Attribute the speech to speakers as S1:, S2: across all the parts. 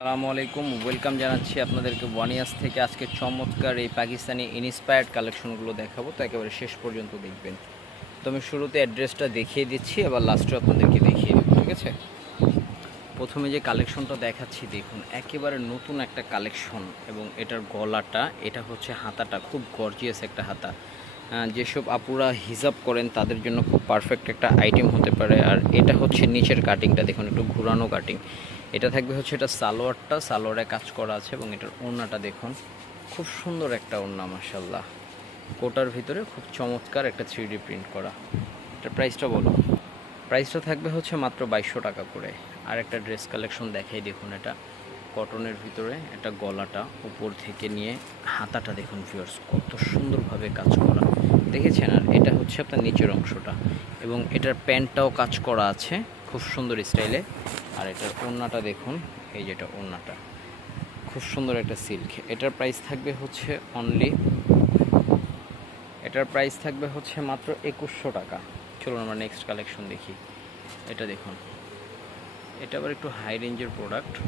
S1: আসসালামু আলাইকুম, ওয়েলকাম জানাচ্ছি আপনাদেরকে ওয়ানিয়াস থেকে। আজকে চমৎকার এই পাকিস্তানি ইনস্পায়ার্ড কালেকশনগুলো দেখাবো, তো একেবারে শেষ পর্যন্ত দেখবেন। তো আমি শুরুতে অ্যাড্রেসটা দেখিয়ে দিচ্ছি, এবার লাস্টে আপনাদেরকে দেখিয়ে দেবো, ঠিক আছে? প্রথমে যে কালেকশনটা দেখাচ্ছি, দেখুন, একেবারে নতুন একটা কালেকশন এবং এটার গলাটা, এটা হচ্ছে হাতাটা, খুব গর্জিয়াস একটা হাতা। যেসব আপুরা হিসাব করেন, তাদের জন্য খুব পারফেক্ট একটা আইটেম হতে পারে। আর এটা হচ্ছে নিচের কাটিংটা দেখুন, একটু ঘুরানো কাটিং এটা থাকবে হচ্ছে এটা সালোয়ারটা, সালোয়ারে কাজ করা আছে এবং এটার ওড়নাটা দেখুন। খুব সুন্দর একটা ওড়না মাসাল্লাহ কোটার ভিতরে খুব চমৎকার একটা থ্রি প্রিন্ট করা। এটার প্রাইসটা বলো প্রাইসটা থাকবে হচ্ছে মাত্র বাইশশো টাকা করে। আর একটা ড্রেস কালেকশন দেখাই দেখুন এটা। কটনের ভিতরে এটা গলাটা উপর থেকে নিয়ে হাতাটা দেখুন ভিউয়ার্স কত সুন্দরভাবে কাজ করা। দেখেছেন? আর এটা হচ্ছে আপনার নিচের অংশটা। এবং এটার প্যান্টটাও কাজ করা আছে। খুব সুন্দর স্টাইলে। আর এটার ওড়নাটা দেখুন, এই যেটা ওড়নাটা। খুব সুন্দর একটা সিল্ক। এটার প্রাইস থাকবে হচ্ছে অনলি এটার প্রাইস থাকবে হচ্ছে মাত্র একুশশো টাকা। চলুন আমরা নেক্সট কালেকশন দেখি। এটা দেখুন। এটা আবার একটু হাই রেঞ্জের প্রোডাক্ট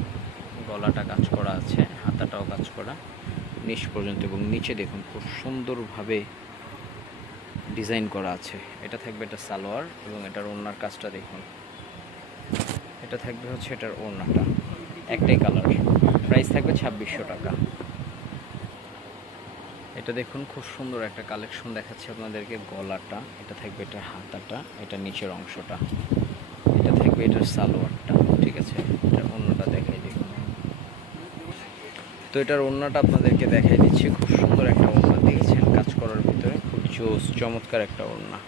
S1: গলাটা কাজ করা আছে, হাতাটাও কাজ করা। নিচ পর্যন্ত এবং নিচে দেখুন, খুব সুন্দরভাবে ডিজাইন করা আছে। এটা থাকবে এটা সালোয়ার এবং এটার ওড়নার কাজটা দেখুন। এটা থাকবে হচ্ছে এটার ওড়নাটা। একটাই কালার প্রাইস থাকবে ছাব্বিশশো টাকা। এটা দেখুন, খুব সুন্দর একটা কালেকশন দেখাচ্ছে আপনাদেরকে গলাটা। এটা থাকবে এটার হাতাটা, এটা নিচের অংশটা। এটা থাকবে এটার সালোয়ারটা, ঠিক আছে? এটার অন্যটা দেখাই দেখুন তো এটার ওড়নাটা আপনাদেরকে দেখাই দিচ্ছি। খুব সুন্দর একটা ওড়না দেখেছেন কাজ করার ভিতরে। খুব জোস, চমৎকার একটা ওড়না।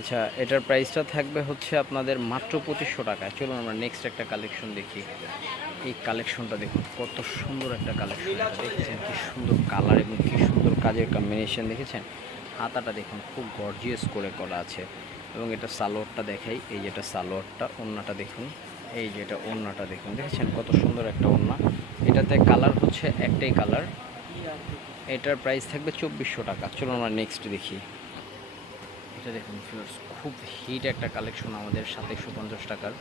S1: আচ্ছা এটার প্রাইসটা থাকবে হচ্ছে আপনাদের মাত্র পঁচিশশো টাকায়। চলুন আমরা নেক্সট একটা কালেকশন দেখি। এই কালেকশনটা দেখুন, কত সুন্দর একটা কালেকশন দেখেছেন কি সুন্দর কালার এবং কি সুন্দর কাজের কম্বিনেশন দেখেছেন? হাতাটা দেখুন, খুব গর্জিয়াস করে করা আছে। এবং এটা সালোয়ারটা দেখাই, এই যেটা সালোয়ারটা ওড়নাটা দেখুন, এই যেটা ওড়নাটা দেখুন, দেখেছেন? কত সুন্দর একটা ওড়না এটাতে কালার হচ্ছে একটাই কালার এটার প্রাইস থাকবে চব্বিশশো টাকা। চলুন আমরা নেক্সট দেখি। এটা দেখুন ভিউয়ার্স খুব হিট একটা কালেকশন আমাদের সাতাইশশো পঞ্চাশ টাকার।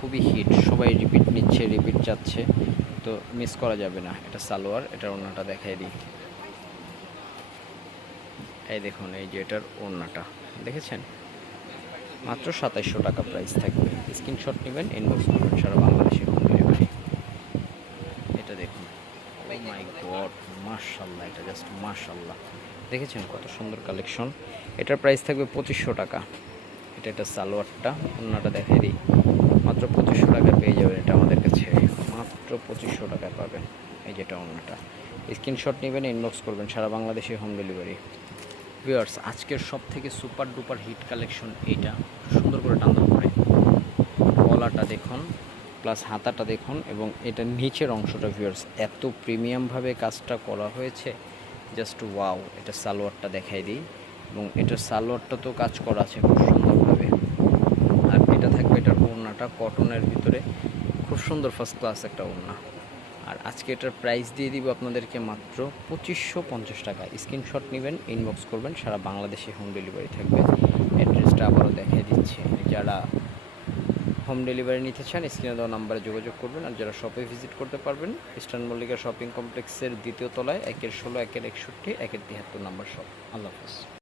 S1: খুবই হিট সবাই রিপিট নিচ্ছে রিপিট যাচ্ছে তো মিস করা যাবে না। এটা সালোয়ার এটার ওড়নাটা দেখাই দিই। এই দেখুন, এই যে এটার ওড়নাটা, দেখেছেন? মাত্র সাতাইশশো টাকা প্রাইস থাকবে। স্ক্রিনশট নেবেন ইনবক্স করবেন সারা বাংলাদেশে হোম ডেলিভারি এটা দেখুন। মাই গড মাশাল্লাহ এটা জাস্ট মাশাল্লাহ দেখেছেন কত সুন্দর কালেকশন? এটার প্রাইস থাকবে পঁচিশশো টাকা। এটা এটা সালোয়ারটা অন্যটা দেখাই দিই মাত্র পঁচিশশো টাকা পেয়ে যাবেন এটা আমাদের কাছে। মাত্র পঁচিশশো টাকায় পাবেন এই যেটা অন্যটা স্ক্রিনশট নেবেন ইনবক্স করবেন, সারা বাংলাদেশে হোম ডেলিভারি ভিউয়ার্স আজকের সব থেকে সুপার ডুপার হিট কালেকশন এইটা সুন্দর করে টান্দা করে। গলাটা দেখুন প্লাস হাতাটা দেখুন, এবং এটা নিচের অংশটা ভিউয়ার্স এত প্রিমিয়ামভাবে কাজটা করা হয়েছে। জাস্ট ওয়াও এটা সালোয়ারটা দেখাই দিই। এবং এটার সালোয়ারটা তো কাজ করা আছে খুব সুন্দরভাবে। আর এটা থাকবে এটার ওড়নাটা কটনের ভিতরে। খুব সুন্দর ফার্স্ট ক্লাস একটা ওড়না। আর আজকে এটার প্রাইস দিয়ে দিব আপনাদেরকে মাত্র পঁচিশশো পঞ্চাশ টাকা। স্ক্রিনশট নেবেন ইনবক্স করবেন, সারা বাংলাদেশে হোম ডেলিভারি থাকবে। অ্যাড্রেসটা আবারও দেখিয়ে দিচ্ছে। যারা হোম ডেলিভারি নিতে চান, স্ক্রিনে দেওয়া নাম্বারে যোগাযোগ করবেন আর যারা শপে ভিজিট করতে পারবেন ইস্টার্ন মল্লিকা শপিং কমপ্লেক্সের দ্বিতীয় তলায়, একের ষোলো, একের একষট্টি, একের তিয়াত্তর নাম্বার শপ আল্লাহ হাফিজ।